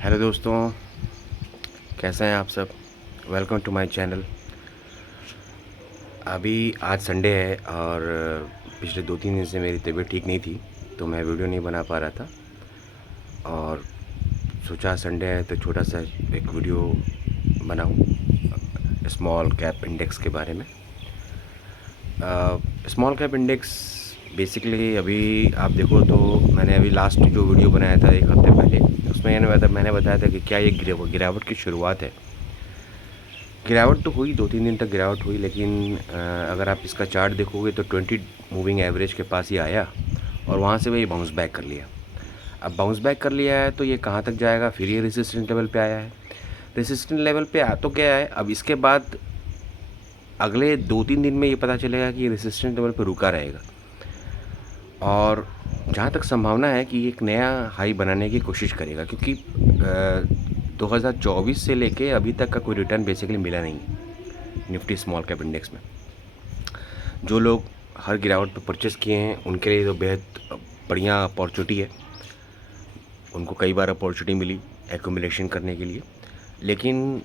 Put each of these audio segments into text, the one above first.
Hello दोस्तों, कैसे हैं आप सब। Welcome to my channel. अभी आज संडे है और पिछले 2-3 दिन से मेरी तबीयत ठीक नहीं थी, तो मैं वीडियो नहीं बना पा रहा था और सोचा संडे है तो छोटा सा एक वीडियो बनाऊं स्मॉल कैप इंडेक्स के बारे में। स्मॉल कैप इंडेक्स बेसिकली अभी आप देखो तो मैंने अभी लास्ट जो वीडियो बनाया था एक हफ्ते पहले, उसमें मैंने बताया था कि क्या ये गिरावट की शुरुआत है। गिरावट तो हुई, 2-3 दिन तक गिरावट हुई, लेकिन अगर आप इसका चार्ट देखोगे तो 20 मूविंग एवरेज के पास ही आया और वहाँ से वही बाउंस बैक कर लिया। अब बाउंस बैक कर लिया है तो ये कहाँ तक जाएगा, फिर ये रेसिस्टेंट लेवल पे आया है। रेसिस्टेंट लेवल पे आ तो क्या है, अब इसके बाद अगले 2-3 दिन में ये पता चलेगा कि ये रेसिस्टेंट लेवल पे रुका रहेगा और जहाँ तक संभावना है कि एक नया हाई बनाने की कोशिश करेगा, क्योंकि 2024 से लेके अभी तक का कोई रिटर्न बेसिकली मिला नहीं निफ्टी स्मॉल कैप इंडेक्स में। जो लोग हर गिरावट पे परचेस किए हैं उनके लिए तो बेहद बढ़िया अपॉर्चुनिटी है, उनको कई बार अपॉर्चुनिटी मिली एक्यूमुलेशन करने के लिए। लेकिन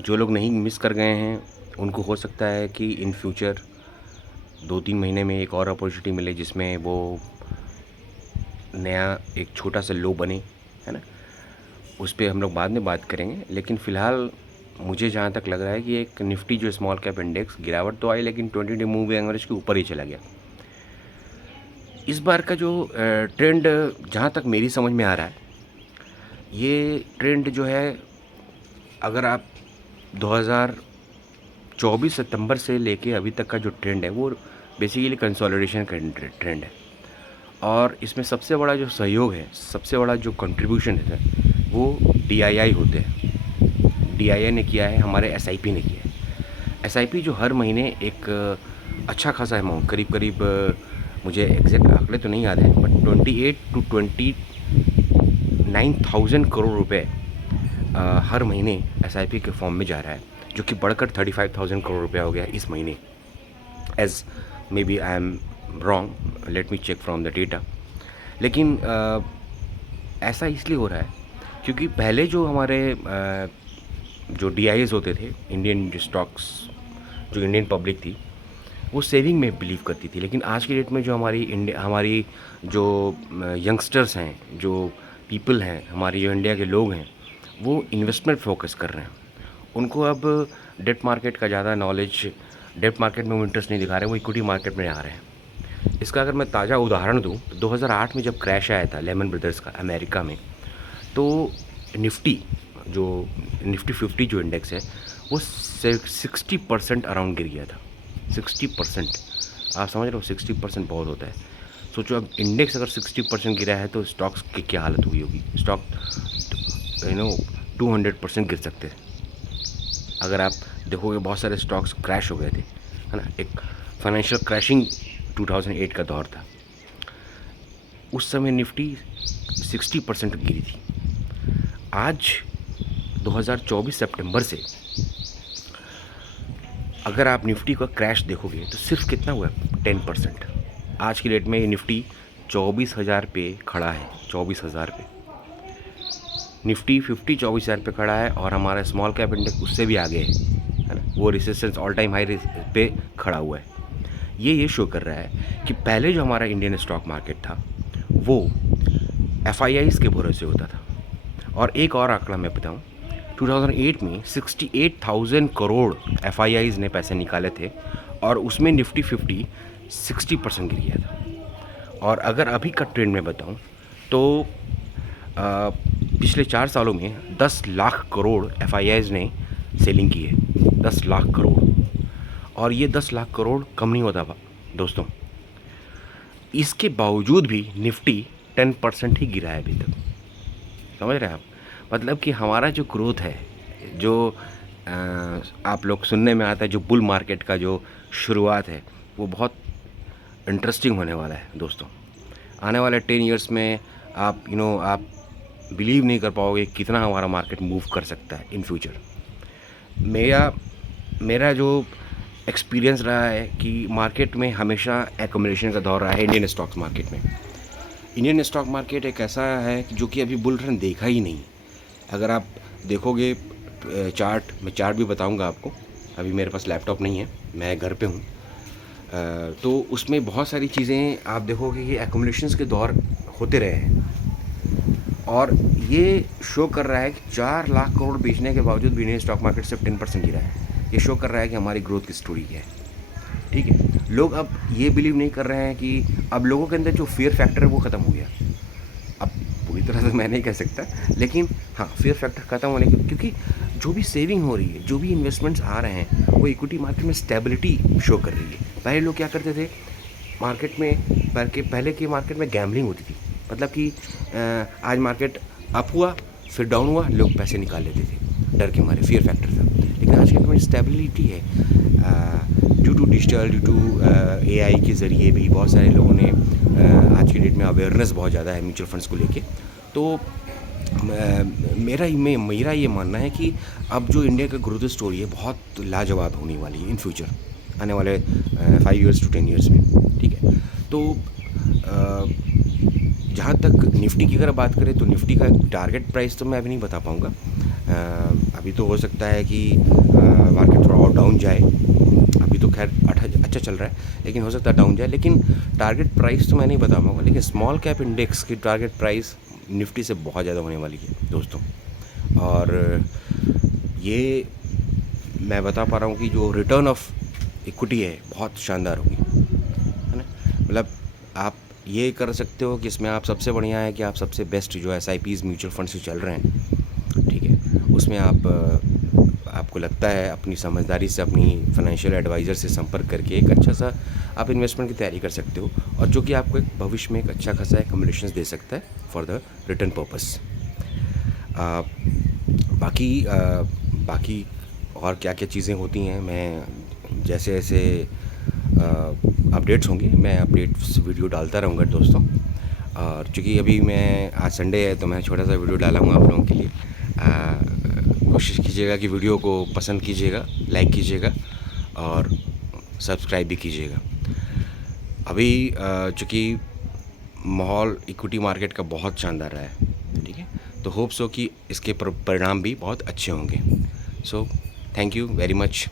जो लोग नहीं मिस कर गए हैं उनको हो सकता है कि इन फ्यूचर 2-3 महीने में एक और अपॉर्चुनिटी मिले जिसमें वो नया एक छोटा सा लो बने, है ना। उस पर हम लोग बाद में बात करेंगे, लेकिन फ़िलहाल मुझे जहाँ तक लग रहा है कि एक निफ्टी जो स्मॉल कैप इंडेक्स गिरावट तो आई लेकिन 20 डे मूविंग एवरेज के ऊपर ही चला गया। इस बार का जो ट्रेंड जहाँ तक मेरी समझ में आ रहा है, ये ट्रेंड जो है, अगर आप 2024 सितंबर से लेके अभी तक का जो ट्रेंड है वो बेसिकली कंसोलिडेशन का ट्रेंड है और इसमें सबसे बड़ा जो सहयोग है, सबसे बड़ा जो कंट्रीब्यूशन है वो DII होते हैं। DII ने किया है, हमारे SIP ने किया है। SIP जो हर महीने एक अच्छा खासा अमाउंट, करीब करीब मुझे एग्जैक्ट आंकड़े तो नहीं याद है, बट 28 to 29,000 करोड़ रुपए हर महीने SIP के फॉर्म में जा रहा है, जो कि बढ़कर 35,000 करोड़ रुपया हो गया इस महीने। As may be I am wrong, let me check from the data. लेकिन ऐसा इसलिए हो रहा है क्योंकि पहले जो हमारे जो DIs होते थे, इंडियन स्टॉक्स, जो इंडियन पब्लिक थी वो सेविंग में बिलीव करती थी, लेकिन आज की डेट में जो हमारी जो यंगस्टर्स हैं, जो पीपल हैं, हमारे जो इंडिया के लोग हैं, वो इन्वेस्टमेंट फोकस कर रहे हैं। उनको अब डेट मार्केट का ज़्यादा नॉलेज, डेट मार्केट में वो इंटरेस्ट नहीं दिखा रहे, वो इक्विटी मार्केट में आ रहे हैं। इसका अगर मैं ताज़ा उदाहरण दूँ तो 2008 में जब क्रैश आया था लेमन ब्रदर्स का अमेरिका में, तो निफ्टी जो निफ्टी 50 जो इंडेक्स है वो 60% अराउंड गिर गया था। 60%, आप समझ रहे हो, 60% बहुत होता है। सोचो अब इंडेक्स अगर 60% गिरा है तो स्टॉक्स की क्या हालत हुई होगी। स्टॉक 200% गिर सकते हैं। अगर आप देखोगे बहुत सारे स्टॉक्स क्रैश हो गए थे, है ना। एक फाइनेंशियल क्रैशिंग 2008 का दौर था, उस समय निफ्टी 60% गिरी थी। आज 2024 सितंबर से अगर आप निफ्टी का क्रैश देखोगे तो सिर्फ कितना हुआ है, 10%। आज की डेट में ये निफ्टी 24,000 पे खड़ा है। 24,000 पे निफ्टी 50 24,000 पे खड़ा है और हमारा स्मॉल कैप इंडेक्स उससे भी आगे है ना, वो रेसिस्टेंस ऑल टाइम हाई पे खड़ा हुआ है। ये शो कर रहा है कि पहले जो हमारा इंडियन स्टॉक मार्केट था वो FIIs के भरोसे होता था। और एक और आंकड़ा मैं बताऊं, 2008 में 68,000 करोड़ FIIs ने पैसे निकाले थे और उसमें निफ्टी 50 60% गिर गया था। और अगर अभी का ट्रेंड में बताऊं तो पिछले 4 सालों में 10 लाख करोड़ FIIs ने सेलिंग की है। 10 लाख करोड़, और ये 10 लाख करोड़ कम नहीं होता दोस्तों। इसके बावजूद भी निफ्टी 10% ही गिरा है अभी तक। समझ रहे हैं आप, मतलब कि हमारा जो ग्रोथ है, जो आप लोग सुनने में आता है, जो बुल मार्केट का जो शुरुआत है, वो बहुत इंटरेस्टिंग होने वाला है दोस्तों। आने वाले 10 ईयर्स में आप आप बिलीव नहीं कर पाओगे कितना हमारा मार्केट मूव कर सकता है इन फ्यूचर। मेरा जो एक्सपीरियंस रहा है कि मार्केट में हमेशा एक्यूमुलेशन का दौर रहा है। इंडियन स्टॉक मार्केट एक ऐसा है जो कि अभी बुल रन देखा ही नहीं। अगर आप देखोगे चार्ट, मैं चार्ट भी बताऊंगा आपको, अभी मेरे पास लैपटॉप नहीं है, मैं घर पे हूँ। तो उसमें बहुत सारी चीज़ें आप देखोगे कि एक्यूमुलेशंस के दौर होते रहे हैं, और ये शो कर रहा है कि 4 लाख करोड़ बेचने के बावजूद भी इंडियन स्टॉक मार्केट सिर्फ 10% गिरा है। ये शो कर रहा है कि हमारी ग्रोथ की स्टोरी क्या है। ठीक है, लोग अब ये बिलीव नहीं कर रहे हैं कि अब लोगों के अंदर जो फियर फैक्टर है वो ख़त्म हो गया। अब पूरी तरह से मैं नहीं कह सकता, लेकिन हाँ, फियर फैक्टर ख़त्म होने के, क्योंकि जो भी सेविंग हो रही है, जो भी इन्वेस्टमेंट्स आ रहे हैं, वो इक्विटी मार्केट में स्टेबिलिटी शो कर रही है। पहले लोग क्या करते थे मार्केट में, पहले के मार्केट में गैम्बलिंग होती थी, मतलब कि आज मार्केट अप हुआ फिर डाउन हुआ, लोग पैसे निकाल लेते थे, डर के मारे, फियर फैक्टर था। लेकिन आज के डेट में स्टेबिलिटी है, due to digital, due to AI के ज़रिए भी बहुत सारे लोगों ने आज की डेट में अवेयरनेस बहुत ज़्यादा है म्यूचुअल फंड्स को लेके। तो मेरा ये मानना है कि अब जो इंडिया का ग्रोथ स्टोरी है बहुत लाजवाब होने वाली है इन फ्यूचर, आने वाले 5 ईयर्स टू 10 ईयर्स में। ठीक है, तो जहाँ तक निफ्टी की अगर बात करें तो निफ्टी का टारगेट प्राइस तो मैं अभी नहीं बता पाऊँगा। अभी तो हो सकता है कि मार्केट थोड़ा और डाउन जाए, अभी तो खैर अच्छा चल रहा है, लेकिन हो सकता है डाउन जाए। लेकिन टारगेट प्राइस तो मैं नहीं बता पाऊँगा, लेकिन स्मॉल कैप इंडेक्स की टारगेट प्राइस निफ्टी से बहुत ज़्यादा होने वाली है दोस्तों। और ये मैं बता पा रहा हूँ कि जो रिटर्न ऑफ इक्विटी है बहुत शानदार होगी, है ना। मतलब आप ये कर सकते हो कि इसमें आप सबसे बढ़िया है कि आप सबसे बेस्ट जो SIPs म्यूचुअल फंड से चल रहे हैं, ठीक है, उसमें आपको लगता है अपनी समझदारी से अपनी फाइनेंशियल एडवाइज़र से संपर्क करके एक अच्छा सा आप इन्वेस्टमेंट की तैयारी कर सकते हो, और जो कि आपको एक भविष्य में एक अच्छा खासा एक्यूमुलेशंस दे सकता है फॉर द रिटर्न पर्पस। बाकी और क्या क्या चीज़ें होती हैं, मैं जैसे जैसे अपडेट्स होंगे मैं अपडेट्स वीडियो डालता रहूँगा दोस्तों। और चूँकि अभी मैं आज संडे है तो मैं छोटा सा वीडियो डाला हूँ आप लोगों के लिए। कोशिश कीजिएगा कि वीडियो को पसंद कीजिएगा, लाइक कीजिएगा और सब्सक्राइब भी कीजिएगा। अभी चूँकि माहौल इक्विटी मार्केट का बहुत शानदार रहा है, ठीक है, तो होप सो कि इसके परिणाम भी बहुत अच्छे होंगे। So thank you very much.